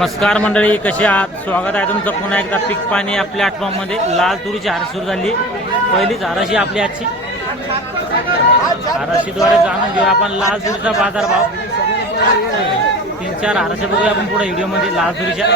नमस्कार मंडळी, कसे आहात? स्वागत आहे तुमचं पुन्हा एकदा पीक पाणी आपल्या आठवड्यामध्ये. लाल तुरीची हार सुरू झाली. पहिलीच हाराशी आपली आजची. हाराशीद्वारे जाणून घेऊ आपण लाल तुरीचा बाजारभाव. 3-4 हाराशे बघूया आपण पुढे व्हिडिओमध्ये लाल तुरीच्या.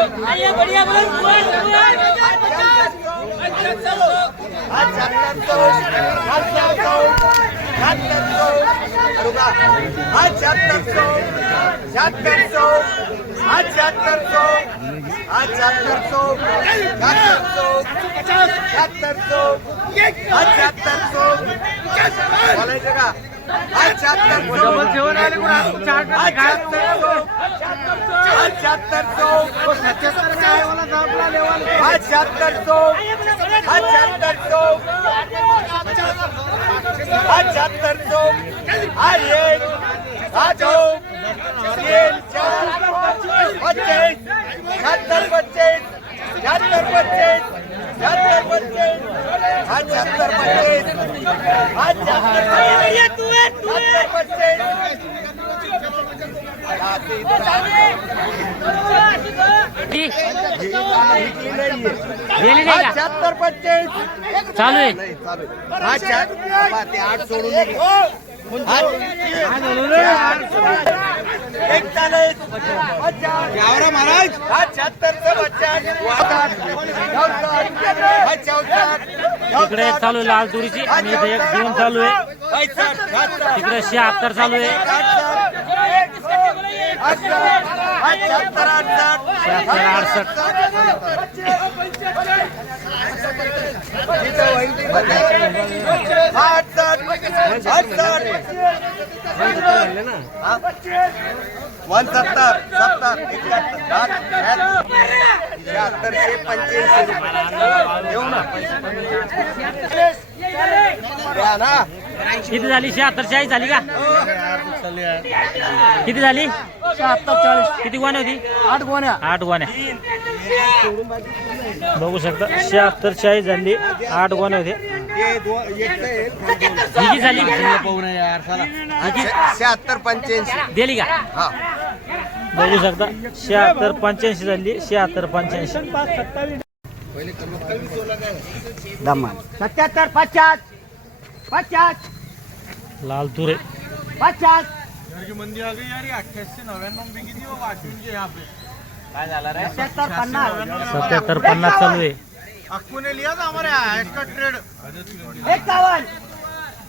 चालू आहे तिकडे एक चालू आहे लाल तुरीची आणि इथे एक दोन चालू आहे. तिकडे 76 चालू आहे. 76 किती झाली? 76 झाली का? किती झाली? 76 किती गोण्या होती? 8 गोण्या. 8 गोण्या बघू शकता. 76 झाली. 8 गोण्या होते. किती झाली? 76-85 दिली का? बघू शकता. 76-85 झाली. 76-85 77-50 लाल तुरे 50 मंदी आ गई यार. 88-99 बिकी थी वो वाशिंग के यहाँ पे. काय झाला रे? 77-50 77-50 चालू आहे. अक्कू ने लिया था हमारे यहाँ का ट्रेड. 51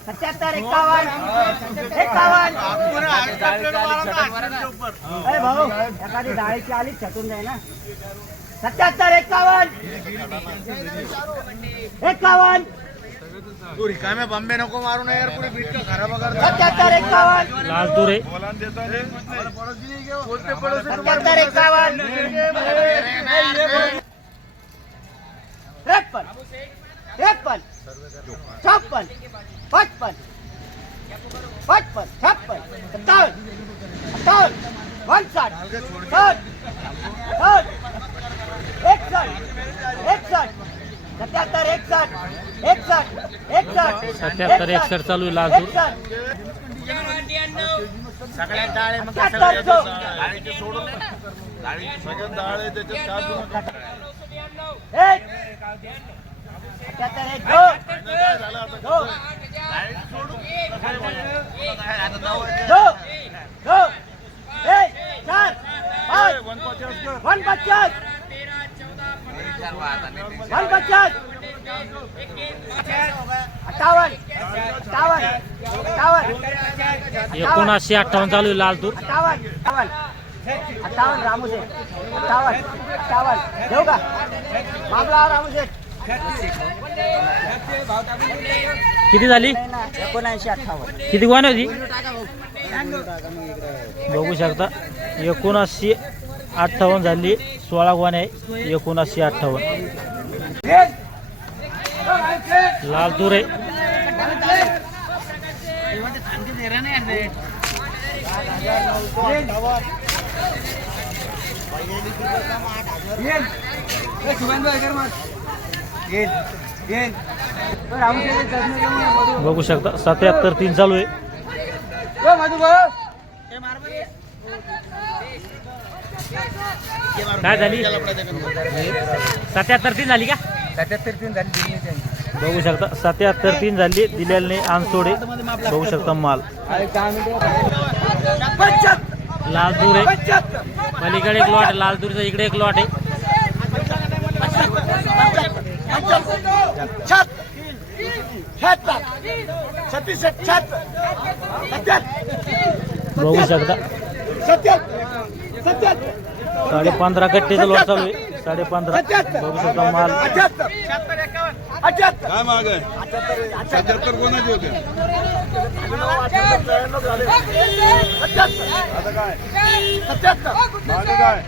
77-51 अक्कू ने आज का ट्रेड मारा था एक्शन के ऊपर. अरे भाऊ एखादी डाळीची आली छटून जाय ना. 77-51 तू रिकामे बंबे नको मारू ना यार. पूरी बीट का खराब कर. 77-51 लाल तुरे बोलते पड़ोसी 77-51 53 56 55 55 56 57 58 59 61 77-61 चालू आहे लाल तूर. सगळ्यात डाळ आहे. मग डाळीचे सोडून डाळीची सगळ्यात डाळ आहे त्याच्यात काय झालं आता? डाळीची सोडून एकोणीसशे 58 चालू आहे लाल तूर. 58 रामूशे 58 घेऊ का मामला रामूशे? किती झाली? 79-58 किती गोण्या होती? बघू शकता. 79-58 झाली. 16 गोण्या आहे. 79-58 लाल तूर आहे. बघू शकता 77-3 चालू आहे. 77-53 काय झाली 77 3 झाली का 77 झाली. बघू शकता 77 3 झाली दिलेली नाही आनसोडे बघू शकता माल लाल दूर आहे पलीकडे एक लॉट आहे लाल दूरचा इकडे एक लॉट आहे बघू शकता 15.5 कट्टेचं लॉट चालू आहे 15.5 बघू शकता माल काय माग आहे 77 कोणाचे होते आता काय 77 मागे काय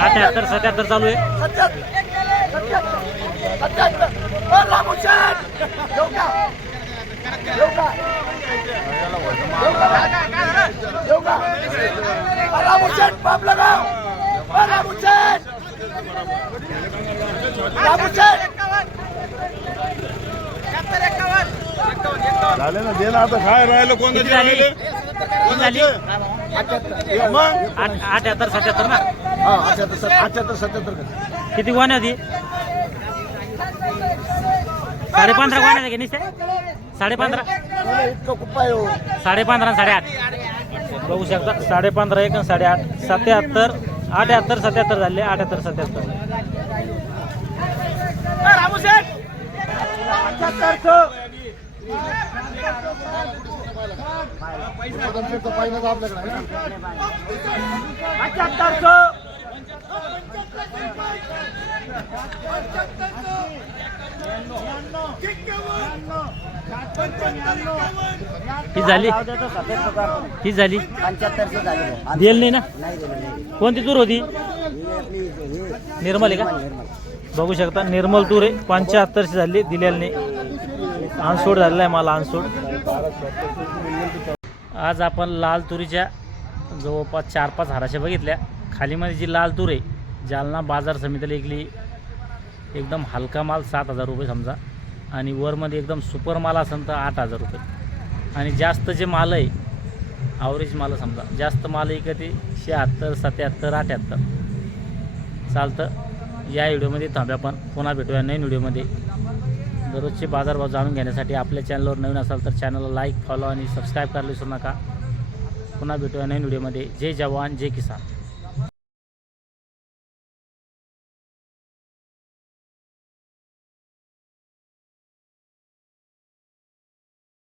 78 78 चालू आहे झाले ना दे ना आता काय राहिलं कोणाचे राहिले झाली मग 78 77 ना 77 किती गोण्या होती 15.5 गोण्या घे निश्चय 15.5 इतकं कुप्पा आहे हो 15.5 आणि 8.5 बघू शकता 15.5 एक आणि 8.5 77 78 77 झाले 78 77 ही झाली ही झाली 75 झाली. दिल नाही ना नाही दिलं नाही. कोणती तूर होती ही आपली हे निर्मल आहे का निर्मल. बघू शकता निर्मल तूर आहे 75 झाली दिलेली नाही आनसोड झालेला आहे मला आनसोड आज आपण लाल तुरीच्या जवळपास 4-5 हाराशा बघितल्या खालीमध्ये जी लाल तूर आहे जालना बाजार समितीला इकली एकदम हलका माल 7,000 रुपये समजा आणि वरमध्ये एकदम सुपर माल असेल तर 8,000 रुपये आणि जास्त जे माल आहे ॲव्हरेज माल समजा जास्त माल आहे का ते 76 77 78 चालतं या व्हिडिओमध्ये थांबूया आपण पुन्हा भेटूया नवीन व्हिडिओमध्ये दररोजचे बाजारभाव जाणून घेण्यासाठी आपल्या चॅनलवर नवीन असाल तर चॅनलला लाईक फॉलो आणि सबस्क्राईब करायला विसरू नका पुन्हा भेटूया नवीन व्हिडिओमध्ये जय जवान जय किसान